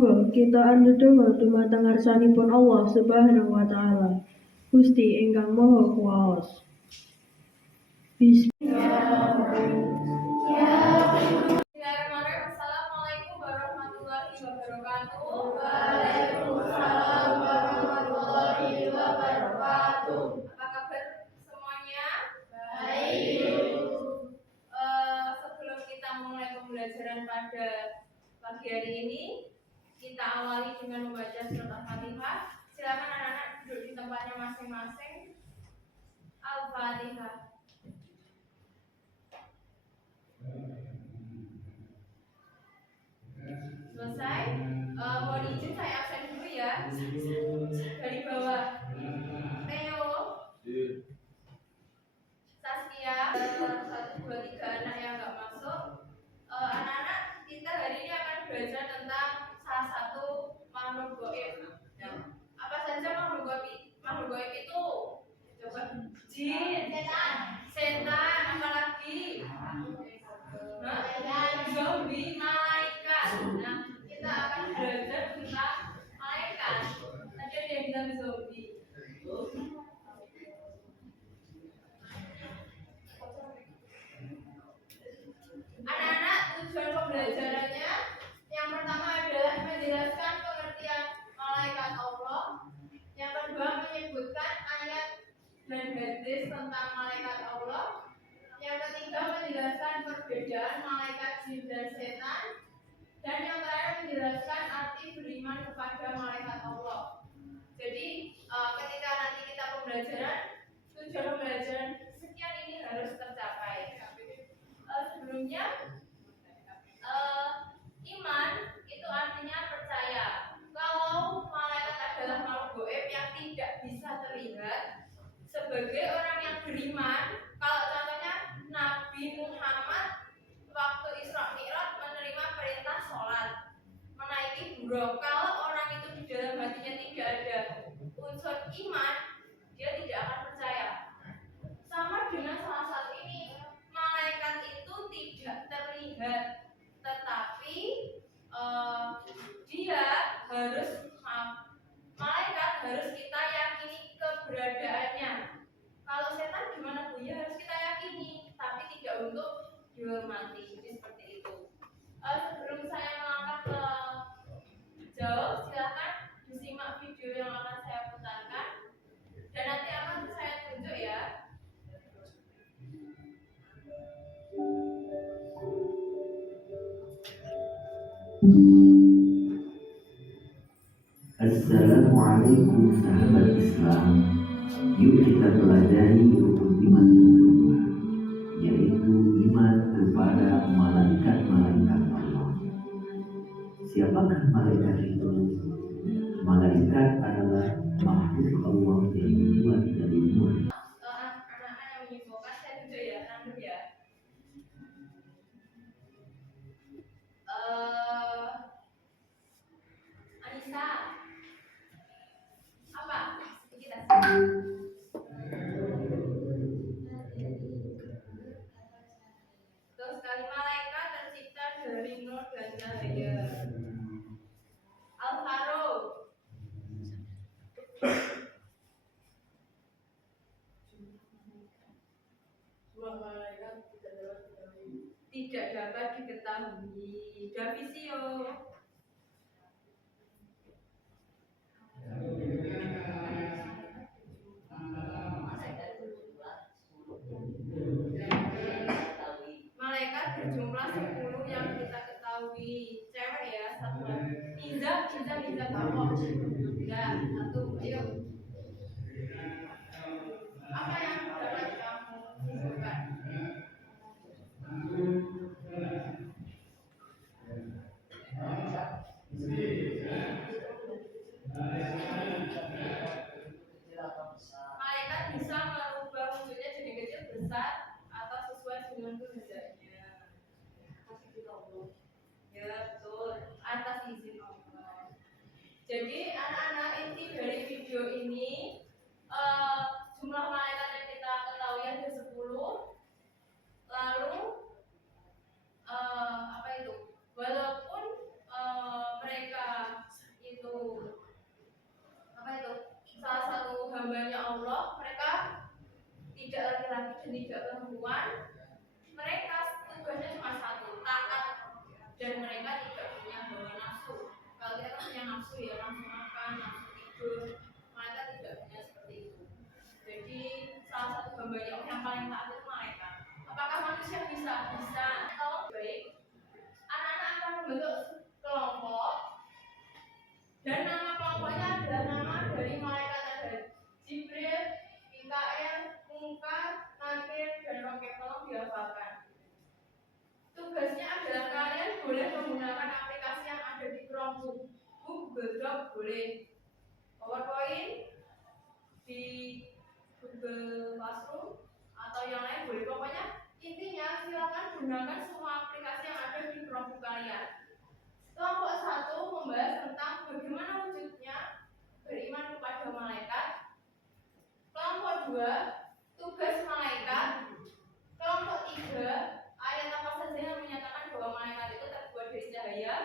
Monggo kita ndedonga dumateng ngarsanipun Allah Subhanahu wa taala. Gusti ingkang Maha Kuwaos. Bismillahirrahmanirrahim. Assalamualaikum warahmatullahi wabarakatuh. Waalaikumsalam warahmatullahi wabarakatuh. Apa kabar semuanya? Baik. Sebelum kita memulai pembelajaran pada pagi hari ini, kita awali dengan membaca surat Al-Fatihah. Silakan anak-anak duduk di tempatnya masing-masing. Al-Fatihah. Selesai. Mohon izin saya absen dulu ya. Dari bawah. Theo, Saskia, 1, 2, 3 anak yang nggak masuk. Anak-anak, kita hari ini akan belajar tentang salah satu makhluk gaib. Nah, apa saja makhluk gaib? Makhluk gaib itu coba jin, setan, apalagi zombie, malaikat. Nah, kita akan belajar tentang malaikat. Tadi ada yang bilang zombie. Anak-anak, tujuan pembelajarannya yang pertama adalah menjelaskan pengertian malaikat Allah. Yang kedua menyebutkan ayat dan hadis tentang malaikat Allah. Yang ketiga menjelaskan perbedaan malaikat jin dan setan. Dan yang terakhir menjelaskan arti beriman kepada malaikat Allah. Jadi ketika nanti kita pembelajaran, tujuan pembelajaran sekian ini harus tercapai. Sebelumnya iman itu artinya percaya kalau malaikat adalah makhluk gaib yang tidak bisa terlihat. Sebagai orang yang beriman, kalau contohnya Nabi Muhammad waktu Isra Mi'raj menerima perintah sholat, menaiki buruk. Kalau orang itu di dalam hatinya tidak ada unsur iman, dia tidak akan percaya. Sama dengan salah satu ini, malaikat itu tidak terlihat, tetapi dia harus malaikat harus kita yakini keberadaannya. Kalau setan gimana Bu? Ya harus kita yakini, tapi tidak untuk dihormati. Jadi seperti itu. Sebelum saya melangkah ke jauh, silakan disimak video yang akan saya putarkan dan nanti akan saya tunjuk ya. Assalamualaikum sahabat Islam. Yuk kita pelajari rukun iman kedua, yaitu iman kepada malaikat-malaikat Allah. Siapakah malaikat itu? Malaikat adalah makhluk Allah yang dibuat dari nur. Anak-anak yang menyimpulkan saya tunjuk ya, random ya. Anissa, apa? Kita terus sekali malaikat tercipta dari nur dan cahaya. Alvaro, Jumlah malaikat tidak dapat diketahui. Davisio, malaikat berjumlah 10 yang kita ketahui. Cewek ya, satu. Iza kamu. Enggak, satu. Ayo. Apa yang dapat kamu simpulkan? Malaikat bisa merubah wujudnya jadi kecil, besar, atau sesuai dengan kehendaknya. Ya betul, atas izin Allah. Jadi anak-anak, inti dari video ini jumlah malaikat yang kita ketahui ada 10. Lalu apa itu? Walaupun mereka nafsu ya, nafsu makan, nafsu tidur. Malaikat tidak punya seperti itu. Jadi salah satu gambarnya yang paling taat itu malaikat. Apakah manusia bisa? Bisa. Kalau baik, anak-anak akan membentuk kelompok dan nama kelompoknya adalah nama dari malaikat ada Jibril, Mikael, Munkar, Nakir, dan Rokib. Tolong dihafalkan. Tugasnya adalah kalian boleh menggunakan aplikasi yang ada di Chromebook, Google Doc boleh, PowerPoint di Google Classroom atau yang lain boleh. Pokoknya intinya silakan gunakan semua aplikasi yang ada di Chromebook kalian. Kelompok 1 membahas tentang bagaimana wujudnya beriman kepada malaikat. Kelompok 2 tugas malaikat. Kelompok 3 ayat apa saja yang menyatakan bahwa malaikat itu terbuat dari cahaya,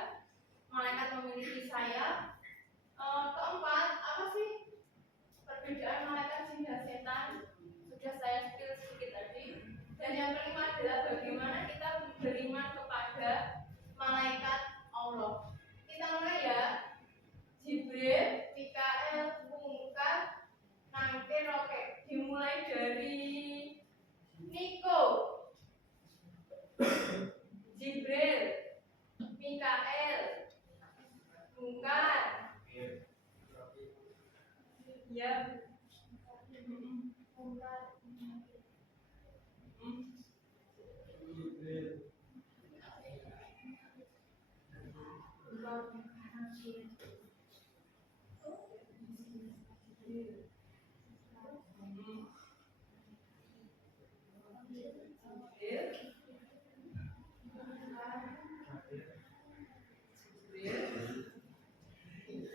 malaikat memiliki sayap. Keempat, apa sih perbedaan malaikat jin dan setan? Sudah saya spill sedikit tadi. Dan yang kelima adalah bagaimana kita beriman kepada malaikat Allah. Kita mulai ya. Jibril, Mikael, Munkar, Nakir, Rokib. Dimulai dari Niko. Jibril, Mikael, Munkar, ya, Munkar,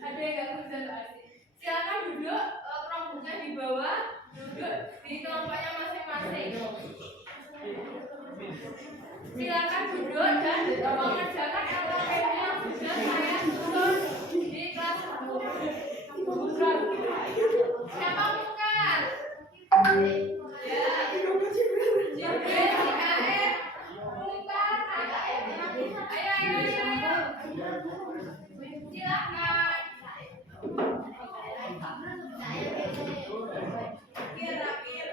ada yang nggak bisa berarti. Silakan duduk, kelompoknya di bawah, duduk di kelompoknya masing-masing. Silakan duduk dan mengerjakan LKPD yang sudah saya susun di kelas 1. Siapa Munkar? Ya. Jibril, Mikael, Munkar, ayo. Silakan. Akhir.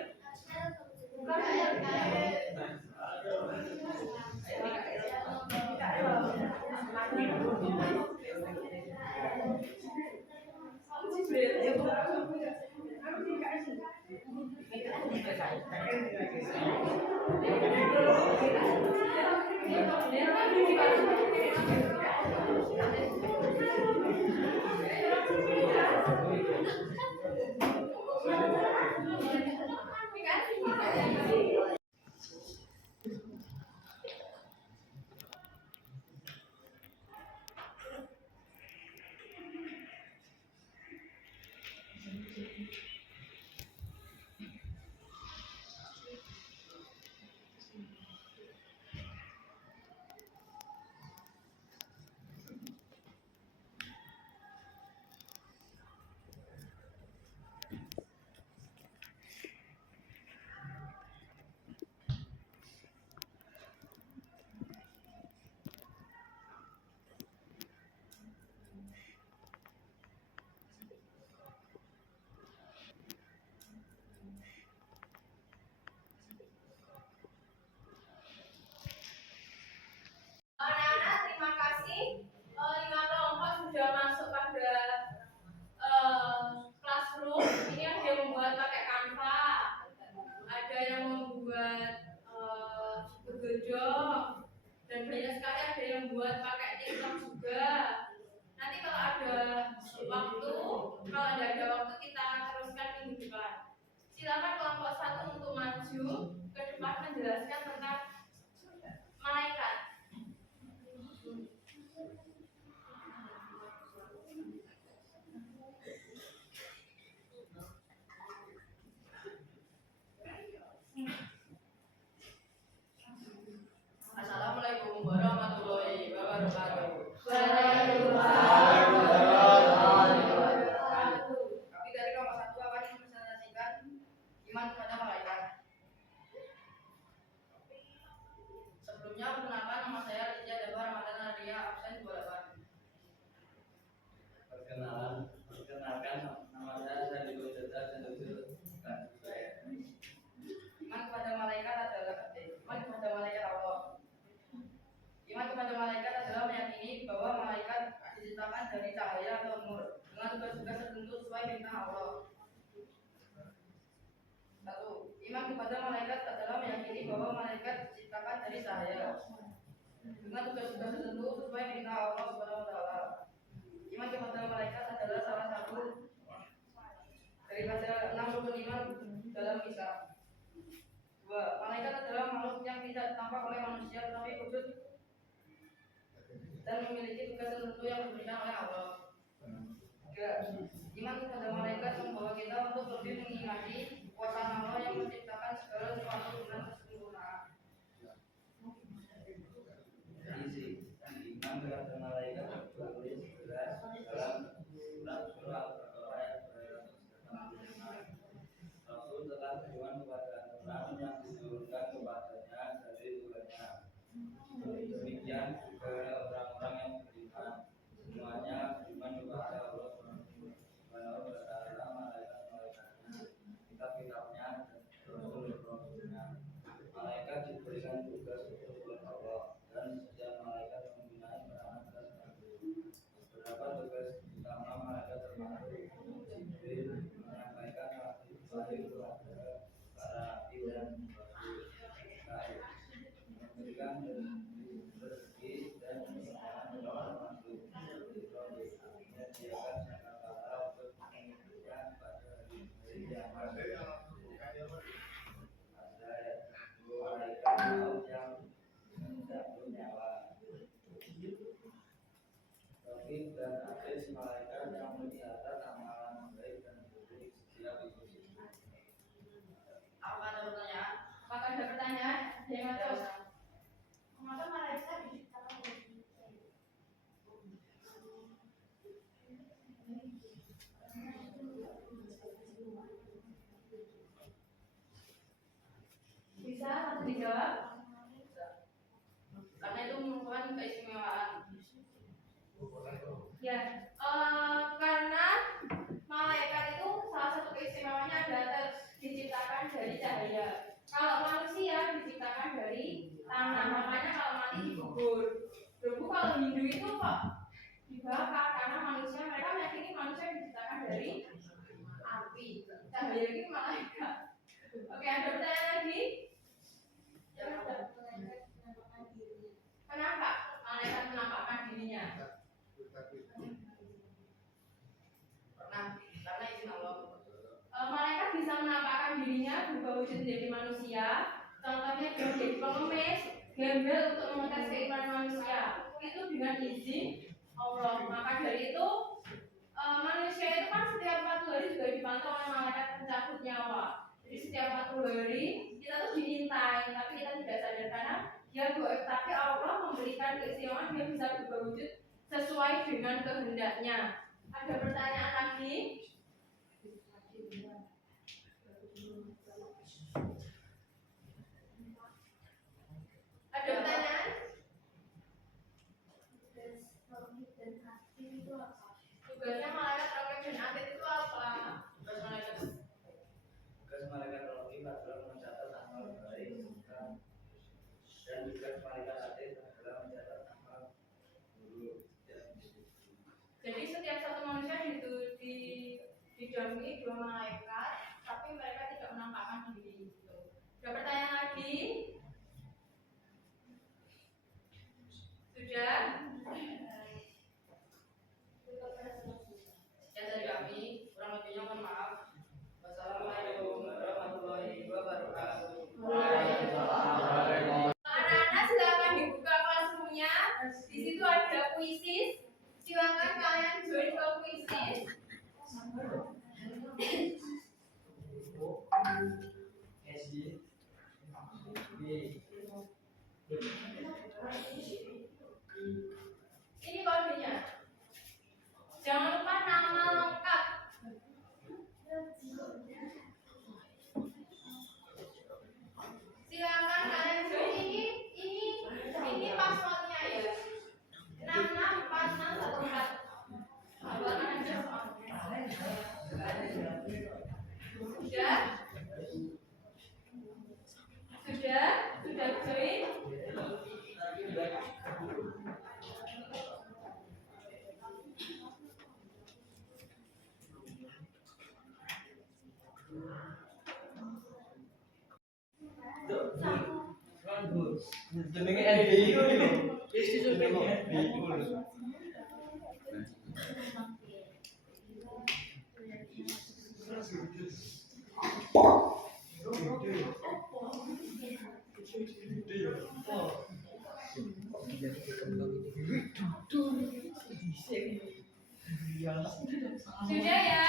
Anak-anak, terima kasih. 5 kelompok sudah masuk pada classroom. Ini ada yang membuat pakai Canva, ada yang membuat Google Doc, dan banyak sekali ada yang membuat pakai TikTok juga. Nanti kalau ada waktu kita teruskan minggu depan. Silakan kelompok 1 untuk maju ke depan menjelaskan tentang malaikat. Assalamualaikum warahmatullahi wabarakatuh. kepada malaikat adalah meyakini bahwa malaikat diciptakan dari cahaya dengan tugas-tugas tertentu sesuai perintah Allah Subhanahu wa taala. Iman kepada malaikat adalah salah satu daripada 6 rukun iman dalam Islam. 2. Malaikat adalah makhluk yang tidak tampak oleh manusia tetapi wujud dan memiliki tugas tertentu yang diberikan oleh Allah. 3. Iman kepada malaikat membawa kita untuk lebih mengimani kuasa Allah yang menciptakan segala sesuatu dengan kesempurnaan. Iman kepada malaikat tertulis jelas dalam surat Al-Baqarah ayat 295. Rasul telah berfirman kepada orang yang diturunkan kepadanya dari Tuhannya. Demikian juga orang-orang yang beriman, semuanya beriman kepada Allah Subhanahu wa taala, malaikat-malaikatnya, kitab-kitabnya, dan rasul-rasulnya. Malaikat diberikan tugas oleh Allah dan setiap malaikat mempunyai peranan tertentu. Beberapa tugas utama malaikat termasuk Jibril menyampaikan wahyu kepada para nabi dan rasul, Mikail memberikan rezeki dan kesenangan kepada makhluk, menyediakan zakat untuk memberikan pada hari kiamat. Malaikat maut yang mencabut nyawa. Taufik dan Hafiz, malaikat yang mencatat amalan baik dan buruk setiap individu. Apakah ada pertanyaan? Apakah ada pertanyaan? Jangan terus. Mengapa malaikat diciptakan dari cahaya? Bisa langsung dijawab. Karena itu merupakan keistimewaan. Ya, karena malaikat itu salah satu keistimewaannya adalah diciptakan dari cahaya. Kalau manusia diciptakan dari tanah, makanya kalau mati dikubur. Dulu kalau Hindu itu kok dibakar karena manusia, mereka meyakini manusia diciptakan dari api. Cahaya ini malaikat. Oke, ada pertanyaan lagi? Kenapa malaikat menampakkan dirinya? Nah, karena izin Allah. Malaikat bisa menampakkan dirinya berubah wujud menjadi manusia. Contohnya dia menjadi pengemis, gembel untuk mengetes keimanan manusia. Itu dengan izin Allah. Maka dari itu manusia itu kan setiap 40 hari juga dipantau oleh malaikat pencabut nyawa. Jadi setiap 40 hari kita tuh diintai, tapi kita tidak sadar karena dia goib. Tapi Allah memberikan keistimewaan dia bisa berubah wujud sesuai dengan kehendaknya. Ada pertanyaan lagi? Ada pertanyaan? Tugasnya malaikat Raqib dan Atid itu apa? Tugas malaikat Raqib adalah mencatat amal baik dan tugas malaikat Atid adalah mencatat amal buruk. Jadi setiap satu manusia didampingi 2 malaikat, tapi mereka tidak menampakkan diri. Ada pertanyaan lagi? Sudah? Sekian dari kami, kurang lebihnya mohon maaf. Wassalamualaikum warahmatullahi wabarakatuh. Anak-anak silakan dibuka kelasnya. Di situ ada kuisis. Silakan kalian join ke kuisis. Ini kodenya. Jangan lupa nama lengkap. Silakan kalian join ini passwordnya ya. 664614. Abang aja Sudah? Sudah join? Sudah ya.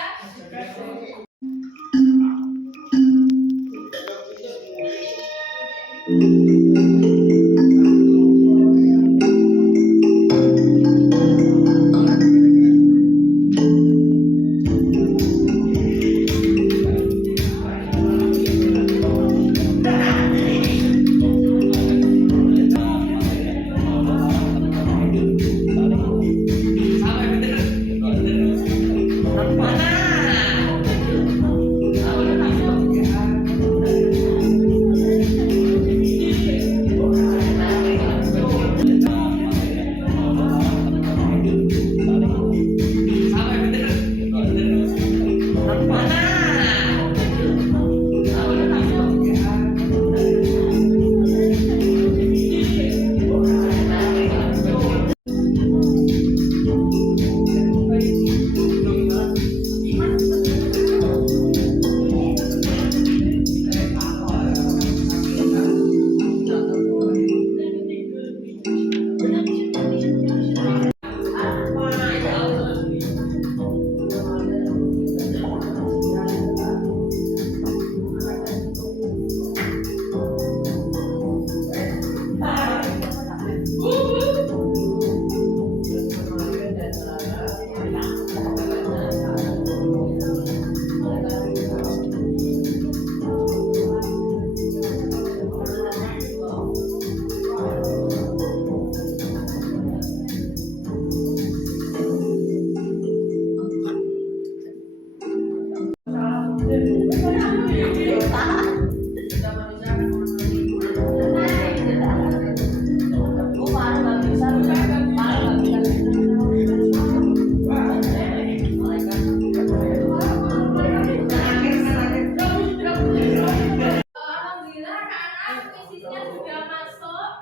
Alhamdulillah anak-anak kuisisnya sudah masuk.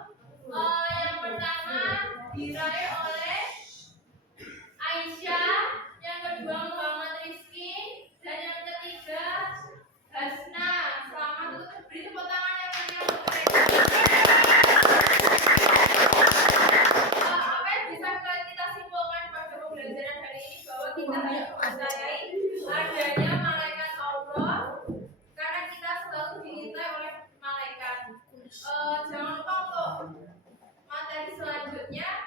Yang pertama diraih oleh Aisyah, yang kedua Muhammad Rizky, dan yang ketiga Hasna. Selamat untuk beri tepuk tangan yang meriah untuk mereka. Apa yang bisa kita simpulkan pada pembelajaran hari ini bahwa kita harus mempercayai adanya malaikat Allah karena kita selalu diintai oleh malaikat. Jangan lupa untuk materi selanjutnya